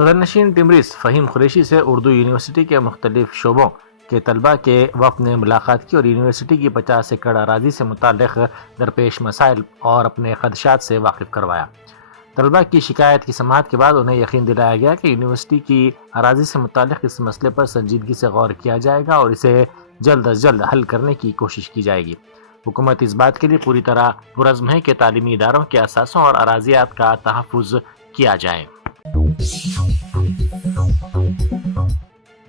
صدر نشین ٹمریس فہیم قریشی سے اردو یونیورسٹی کے مختلف شعبوں کے طلباء کے وفد نے ملاقات کی اور یونیورسٹی کی 50 ایکڑ اراضی سے متعلق درپیش مسائل اور اپنے خدشات سے واقف کروایا۔ طلباء کی شکایت کی سماعت کے بعد انہیں یقین دلایا گیا کہ یونیورسٹی کی اراضی سے متعلق اس مسئلے پر سنجیدگی سے غور کیا جائے گا اور اسے جلد از جلد حل کرنے کی کوشش کی جائے گی۔ حکومت اس بات کے لیے پوری طرح پرعزم ہے کہ تعلیمی اداروں کے اثاثوں اور اراضیات کا تحفظ کیا جائے۔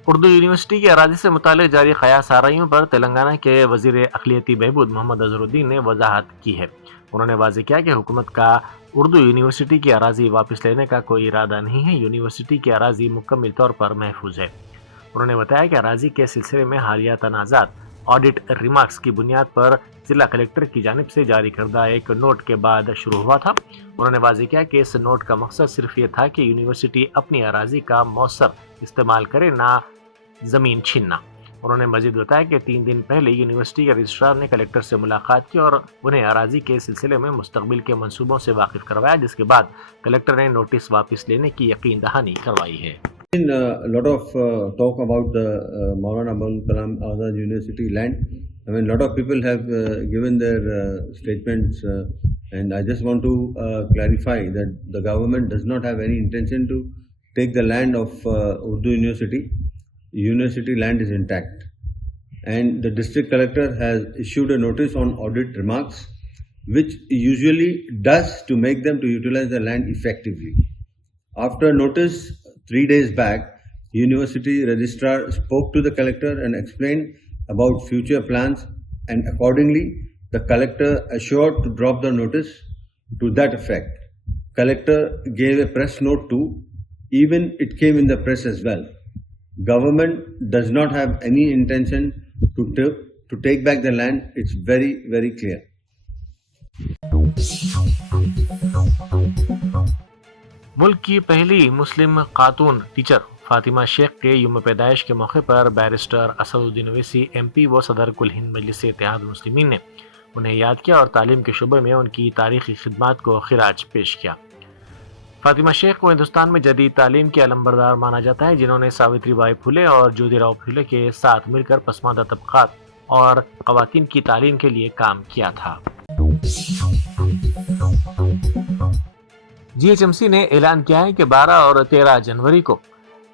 اردو یونیورسٹی کی اراضی سے متعلق جاری قیاس آرائیوں پر تلنگانہ کے وزیر اقلیتی بہبود محمد اظہر الدین نے وضاحت کی ہے۔ انہوں نے واضح کیا کہ حکومت کا اردو یونیورسٹی کی اراضی واپس لینے کا کوئی ارادہ نہیں ہے۔ یونیورسٹی کی اراضی مکمل طور پر محفوظ ہے۔ انہوں نے بتایا کہ اراضی کے سلسلے میں حالیہ تنازعات آڈٹ ریمارکس کی بنیاد پر ضلع کلکٹر کی جانب سے جاری کردہ ایک نوٹ کے بعد شروع ہوا تھا۔ انہوں نے واضح کیا کہ اس نوٹ کا مقصد صرف یہ تھا کہ یونیورسٹی اپنی اراضی کا مؤثر استعمال کرے، نہ زمین چھیننا۔ انہوں نے مزید بتایا کہ 3 دن پہلے یونیورسٹی کے رجسٹرار نے کلکٹر سے ملاقات کی اور انہیں اراضی کے سلسلے میں مستقبل کے منصوبوں سے واقف کروایا، جس کے بعد کلکٹر نے نوٹس واپس لینے کی یقین دہانی کروائی ہے۔ A lot of talk about the Maulana Abul Kalam Azad University land. I mean, a lot of people have given their statements, and I just want to clarify that the government does not have any intention to take the land of Urdu University. University land is intact, and the district collector has issued a notice on audit remarks, which usually does to make them to utilize the land effectively. After notice 3 days back, University Registrar spoke to the collector and explained about future plans, and accordingly, the collector assured to drop the notice to that effect. Collector gave a press note too, even it came in the press as well. Government does not have any intention to take back the land. It's very, very clear. ملک کی پہلی مسلم خاتون teacher Fatima شیخ کے یوم پیدائش کے موقع پر barrister Asad الدین Owaisi M P و صدر کل ہند مجلس اتحاد المسلمین نے انہیں یاد کیا اور تعلیم کے شعبے میں ان کی تاریخی خدمات کو خراج پیش کیا۔ فاطمہ شیخ کو ہندوستان میں جدید تعلیم کے علمبردار مانا جاتا ہے، جنہوں نے ساوتری بائی پھولے اور جیوتی راؤ پھولے کے ساتھ مل کر پسماندہ طبقات اور خواتین کی تعلیم کے لیے کام کیا تھا۔ جی ایچ ایم سی نے اعلان کیا ہے کہ 12 اور 13 جنوری کو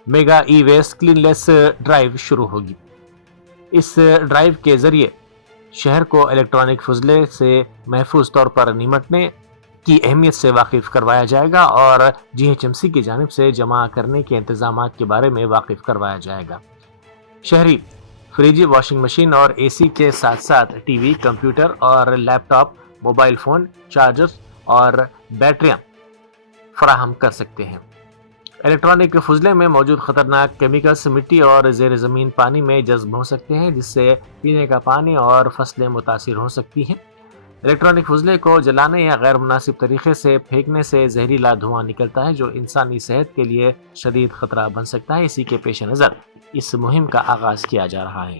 میگا ای ویسٹ کلین لیس ڈرائیو شروع ہوگی۔ اس ڈرائیو کے ذریعے شہر کو الیکٹرانک فضلے سے محفوظ طور پر نمٹنے کی اہمیت سے واقف کروایا جائے گا اور جی ایچ ایم سی کی جانب سے جمع کرنے کے انتظامات کے بارے میں واقف کروایا جائے گا۔ شہری فریج، واشنگ مشین اور اے سی کے ساتھ ساتھ ٹی وی، کمپیوٹر اور لیپ ٹاپ، موبائل فون، چارجرز اور بیٹریاں فراہم کر سکتے ہیں۔ الیکٹرانک فضلے میں موجود خطرناک کیمیکلز مٹی اور زیر زمین پانی میں جذب ہو سکتے ہیں، جس سے پینے کا پانی اور فصلیں متاثر ہو سکتی ہیں۔ الیکٹرانک فضلے کو جلانے یا غیر مناسب طریقے سے پھینکنے سے زہریلا دھواں نکلتا ہے، جو انسانی صحت کے لیے شدید خطرہ بن سکتا ہے۔ اسی کے پیش نظر اس مہم کا آغاز کیا جا رہا ہے۔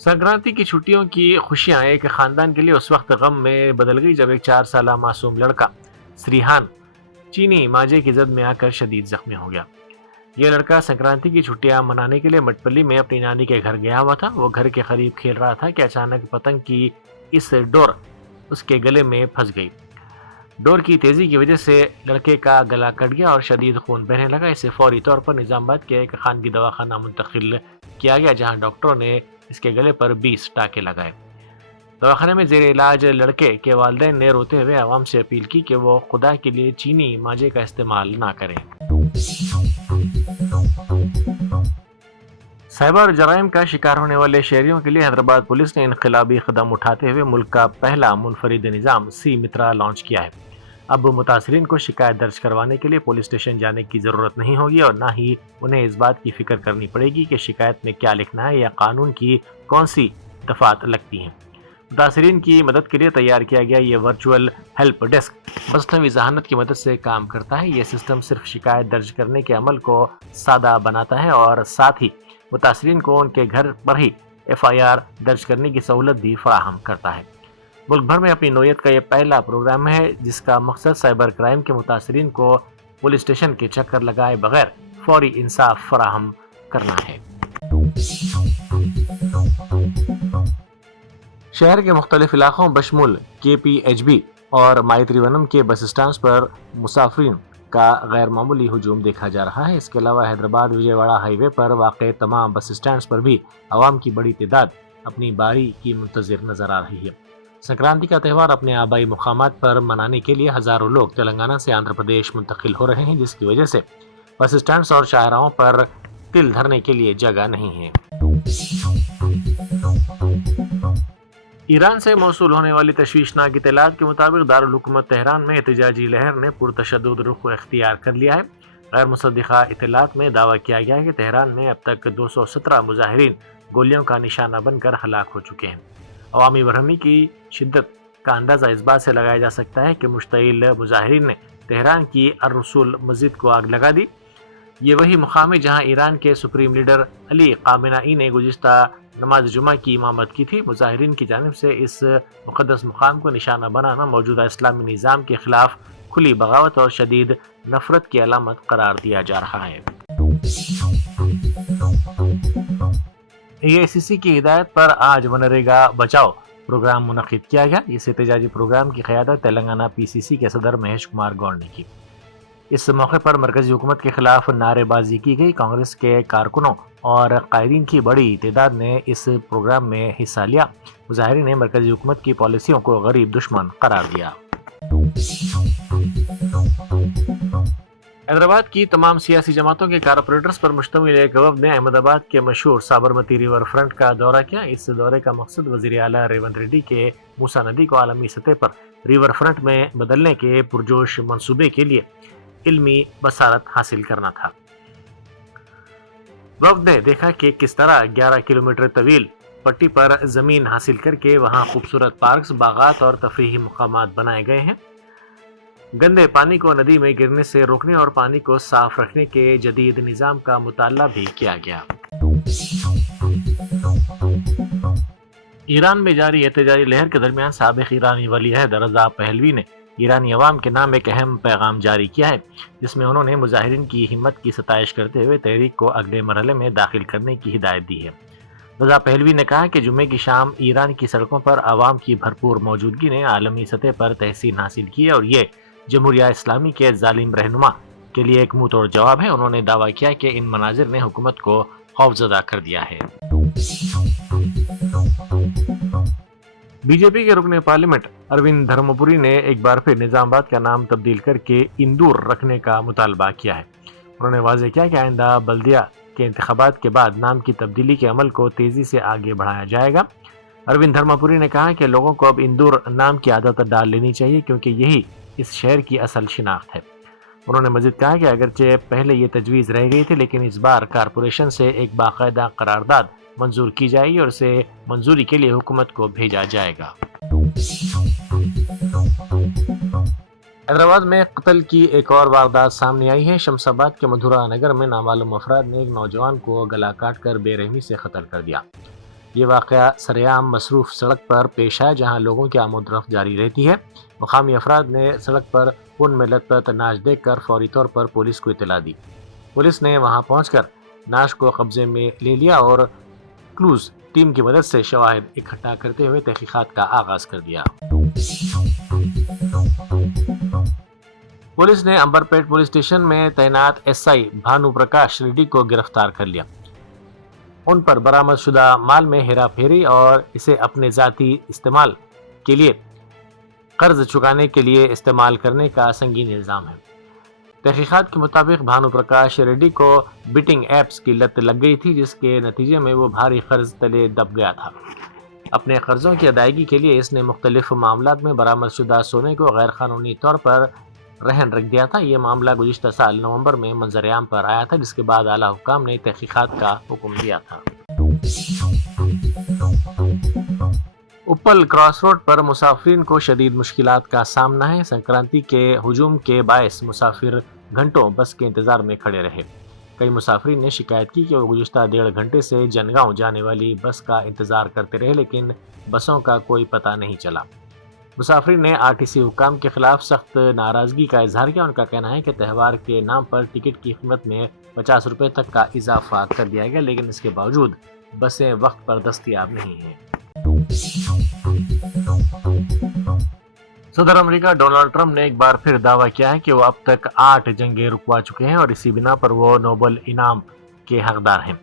سنکرانتی کی چھٹیوں کی خوشیاں ایک خاندان کے لیے اس وقت غم میں بدل گئی جب ایک 4 سالہ معصوم لڑکا سریحان چینی ماجے کی زد میں آ کر شدید زخمی ہو گیا۔ یہ لڑکا سنکرانتی کی چھٹیاں منانے کے لیے مٹپلی میں اپنی نانی کے گھر گیا ہوا تھا۔ وہ گھر کے قریب کھیل رہا تھا کہ اچانک پتنگ کی اس ڈور اس کے گلے میں پھنس گئی۔ ڈور کی تیزی کی وجہ سے لڑکے کا گلا کٹ گیا اور شدید خون بہنے لگا۔ اسے فوری طور پر نظام آباد کے ایک خانگی دواخانہ منتقل کیا گیا، جہاں ڈاکٹروں نے اس کے گلے پر 20 ٹانکے لگائے۔ دواخانے میں زیر علاج لڑکے کے والدین نے روتے ہوئے عوام سے اپیل کی کہ وہ خدا کے لیے چینی ماجے کا استعمال نہ کریں۔ سائبر جرائم کا شکار ہونے والے شہریوں کے لیے حیدرآباد پولیس نے انقلابی قدم اٹھاتے ہوئے ملک کا پہلا منفرد نظام سی مترا لانچ کیا ہے۔ اب متاثرین کو شکایت درج کروانے کے لیے پولیس اسٹیشن جانے کی ضرورت نہیں ہوگی اور نہ ہی انہیں اس بات کی فکر کرنی پڑے گی کہ شکایت میں کیا لکھنا ہے یا قانون کی کون سی دفعات لگتی ہیں۔ متاثرین کی مدد کے لیے تیار کیا گیا یہ ورچوئل ہیلپ ڈیسک مصنوعی ذہانت کی مدد سے کام کرتا ہے۔ یہ سسٹم صرف شکایت درج کرنے کے عمل کو سادہ بناتا ہے اور ساتھ ہی متاثرین کو ان کے گھر پر ہی ایف آئی آر درج کرنے کی سہولت بھی فراہم کرتا ہے۔ ملک بھر میں اپنی نوعیت کا یہ پہلا پروگرام ہے جس کا مقصد سائبر کرائم کے متاثرین کو پولیس اسٹیشن کے چکر لگائے بغیر فوری انصاف فراہم کرنا ہے۔ شہر کے مختلف علاقوں بشمول KPHB اور مائتری ونم کے بس اسٹانڈز پر مسافرین کا غیر معمولی ہجوم دیکھا جا رہا ہے۔ اس کے علاوہ حیدرآباد وجے واڑہ ہائی وے پر واقع تمام بس اسٹینڈز پر بھی عوام کی بڑی تعداد اپنی باری کی منتظر نظر آ رہی ہے۔ سنکرانتی کا تہوار اپنے آبائی مقامات پر منانے کے لیے ہزاروں لوگ تلنگانہ سے آندھرا پردیش منتقل ہو رہے ہیں، جس کی وجہ سے بس اسٹینڈز اور شاہراہوں پر تل دھرنے کے لیے جگہ نہیں ہے۔ ایران سے موصول ہونے والی تشویشناک اطلاعات کے مطابق دارالحکومت تہران میں احتجاجی لہر نے پرتشدد رخ اختیار کر لیا ہے۔ غیر مصدقہ اطلاعات میں دعویٰ کیا گیا ہے کہ تہران میں اب تک 217 مظاہرین گولیوں کا نشانہ بن کر ہلاک ہو چکے ہیں۔ عوامی برہمی کی شدت کا اندازہ اس بات سے لگایا جا سکتا ہے کہ مشتعل مظاہرین نے تہران کی الرسول مسجد کو آگ لگا دی۔ یہ وہی مقام ہے جہاں ایران کے سپریم لیڈر علی خامنہ ای نے گزشتہ نماز جمعہ کی امامت کی تھی۔ مظاہرین کی جانب سے اس مقدس مقام کو نشانہ بنانا موجودہ اسلامی نظام کے خلاف کھلی بغاوت اور شدید نفرت کی علامت قرار دیا جا رہا ہے۔ AICC کی ہدایت پر آج منریگا بچاؤ پروگرام منعقد کیا گیا۔ اس احتجاجی پروگرام کی قیادت تلنگانہ PCC کے صدر مہیش کمار گوڈ نے کی۔ اس موقع پر مرکزی حکومت کے خلاف نعرے بازی کی گئی۔ کانگریس کے کارکنوں اور قائدین کی بڑی تعداد نے اس پروگرام میں حصہ لیا۔ مظاہرین نے مرکزی حکومت کی پالیسیوں کو غریب دشمن قرار دیا۔ حیدرآباد کی تمام سیاسی جماعتوں کے کارپوریٹرز پر مشتمل ایک وفد نے احمد آباد کے مشہور سابرمتی ریور فرنٹ کا دورہ کیا۔ اس دورے کا مقصد وزیر اعلیٰ ریونت ریڈی کے موسیٰ ندی کو عالمی سطح پر ریور فرنٹ میں بدلنے کے پرجوش منصوبے کے لیے علمی بصارت حاصل کرنا تھا۔ وفد نے دیکھا کہ کس طرح 11 کلومیٹر طویل پٹی پر زمین حاصل کر کے وہاں خوبصورت پارکس، باغات اور تفریحی مقامات بنائے گئے ہیں۔ گندے پانی کو ندی میں گرنے سے روکنے اور پانی کو صاف رکھنے کے جدید نظام کا مطالعہ بھی کیا گیا۔ ایران میں جاری احتجاجی لہر کے درمیان سابق ایرانی ولی عہد رضا پہلوی نے ایرانی عوام کے نام ایک اہم پیغام جاری کیا ہے، جس میں انہوں نے مظاہرین کی ہمت کی ستائش کرتے ہوئے تحریک کو اگلے مرحلے میں داخل کرنے کی ہدایت دی ہے۔ رضا پہلوی نے کہا کہ جمعے کی شام ایران کی سڑکوں پر عوام کی بھرپور موجودگی نے عالمی سطح پر تحسین حاصل کی ہے اور یہ جمہوریہ اسلامی کے ظالم رہنما کے لیے ایک منہ توڑ جواب ہے۔ انہوں نے دعویٰ کیا کہ ان مناظر نے حکومت کو خوفزدہ کر دیا ہے۔ BJP کے رکن پارلیمنٹ اروند دھرمپوری نے ایک بار پھر نظام آباد کا نام تبدیل کر کے اندور رکھنے کا مطالبہ کیا ہے۔ انہوں نے واضح کیا کہ آئندہ بلدیہ کے انتخابات کے بعد نام کی تبدیلی کے عمل کو تیزی سے آگے بڑھایا جائے گا۔ اروند دھرمپوری نے کہا کہ لوگوں کو اب اندور نام کی عادت ڈال لینی چاہیے کیونکہ یہی اس شہر کی اصل شناخت ہے۔ انہوں نے مزید کہا کہ اگرچہ پہلے یہ تجویز رہ گئی تھی لیکن اس بار کارپوریشن سے ایک باقاعدہ قرارداد منظور کی جائے گی اور اسے منظوری کے لیے حکومت کو بھیجا جائے گا۔ حیدرآباد میں قتل کی ایک اور واردات سامنے آئی ہے۔ شمس آباد کے مدھورا نگر میں نامعلوم افراد نے ایک نوجوان کو گلا کاٹ کر بے رحمی سے قتل کر دیا۔ یہ واقعہ سرعام مصروف سڑک پر پیش آیا جہاں لوگوں کی آمد و رفت جاری رہتی ہے۔ مقامی افراد نے سڑک پر خون میں لت پت ناش دیکھ کر فوری طور پر پولیس کو اطلاع دی۔ پولیس نے وہاں پہنچ کر ناش کو قبضے میں لے لیا اور کلوز ٹیم کی مدد سے شواہد اکٹھا کرتے ہوئے تحقیقات کا آغاز کر دیا۔ پولیس نے امبرپیٹ پولیس اسٹیشن میں تعینات SI بھانو پرکاش ریڈی کو گرفتار کر لیا۔ ان پر برآمد شدہ مال میں ہیرا پھیری اور اسے اپنے ذاتی استعمال کے لیے قرض چکانے کے لیے استعمال کرنے کا سنگین الزام ہے۔ تحقیقات کے مطابق بھانو پرکاش ریڈی کو بیٹنگ ایپس کی لت لگ گئی تھی جس کے نتیجے میں وہ بھاری قرض تلے دب گیا تھا۔ اپنے قرضوں کی ادائیگی کے لیے اس نے مختلف معاملات میں برآمد شدہ سونے کو غیر قانونی طور پر رہن رکھ دیا تھا۔ یہ معاملہ گزشتہ سال نومبر میں منظر عام پر آیا تھا جس کے بعد اعلیٰ حکام نے تحقیقات کا حکم دیا تھا۔ اپل کراس روڈ پر مسافرین کو شدید مشکلات کا سامنا ہے۔ سنکرانتی کے ہجوم کے باعث مسافر گھنٹوں بس کے انتظار میں کھڑے رہے۔ کئی مسافرین نے شکایت کی کہ وہ گزشتہ 1.5 گھنٹے سے جنگاؤں جانے والی بس کا انتظار کرتے رہے لیکن بسوں کا کوئی پتہ نہیں چلا۔ مسافرین نے RTC حکام کے خلاف سخت ناراضگی کا اظہار کیا. ان کا کہنا ہے کہ تہوار کے نام پر ٹکٹ کی قیمت میں 50 روپے تک کا اضافہ کر دیا گیا، لیکن اس کے باوجود بسیں وقت پر دستیاب نہیں ہیں. صدر امریکہ ڈونلڈ ٹرمپ نے ایک بار پھر دعویٰ کیا ہے کہ وہ اب تک 8 جنگیں رکوا چکے ہیں اور اسی بنا پر وہ نوبل انعام کے حقدار ہیں.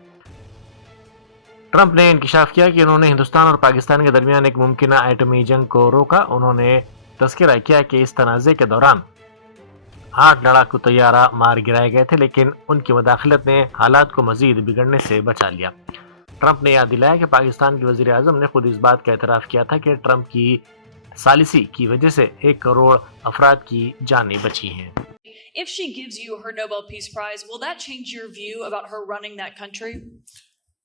ٹرمپ نے انکشاف کیا کہ انہوں نے ہندوستان اور پاکستان کے درمیان ایک ممکنہ ایٹمی جنگ کو روکا. انہوں نے تذکرہ کیا کہ اس تنازع کے دوران 8 لڑاکو طیارہ مار گرائے گئے تھے، لیکن ان کی مداخلت نے حالات کو مزید بگڑنے سے بچا لیا. ٹرمپ نے یاد دلایا کہ پاکستان کے وزیر اعظم نے خود اس بات کا اعتراف کیا تھا کہ ٹرمپ کی ثالثی کی وجہ سے 1 کروڑ افراد کی جانیں بچی ہیں. If she gives you her Nobel Peace Prize, will that change your view about her running that country?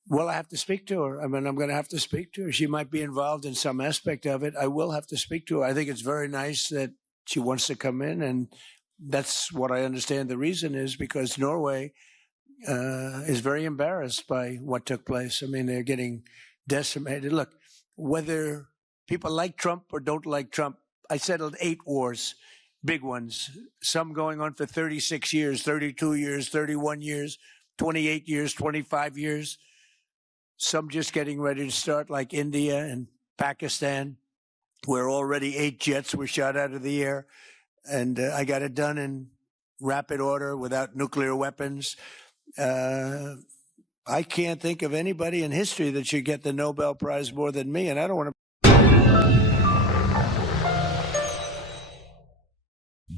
Well, I have to speak to her. I mean, I'm going to have to speak to her. She might be involved in some aspect of it. I will have to speak to her. I think it's very nice that she wants to come in, and that's what I understand the reason is, because Norway is very embarrassed by what took place. I mean, they're getting decimated. Look, whether people like Trump or don't like Trump, I settled 8 wars, big ones, some going on for 36 years, 32 years, 31 years, 28 years, 25 years. Some just getting ready to start, like India and Pakistan, where already 8 jets were shot out of the air. And I got it done in rapid order without nuclear weapons. I can't think of anybody in history that should get the Nobel Prize more than me, and I don't want to.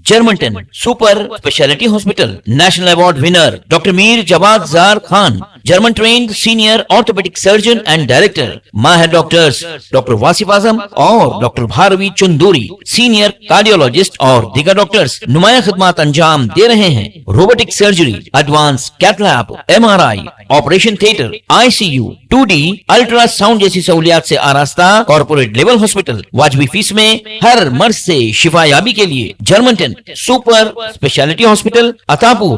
Germantown Super Specialty Hospital National Award winner Dr. Mir Jawad Zar Khan, German trained senior orthopedic surgeon and director. Mahir doctors Dr. Wasif Azam اور Dr. Bharvi Chunduri, senior cardiologist اور دیگر doctors نمایاں خدمات انجام دے رہے ہیں. Robotic surgery, advance cath lab, MRI، operation theatre, ICU، 2D ultrasound جیسی سہولیات سے آراستہ کارپوریٹ لیول ہاسپٹل. واجبی فیس میں ہر مرض سے شفا یابی کے لیے جرمنٹن سپر اسپیشلٹی ہاسپٹل، عطاپور.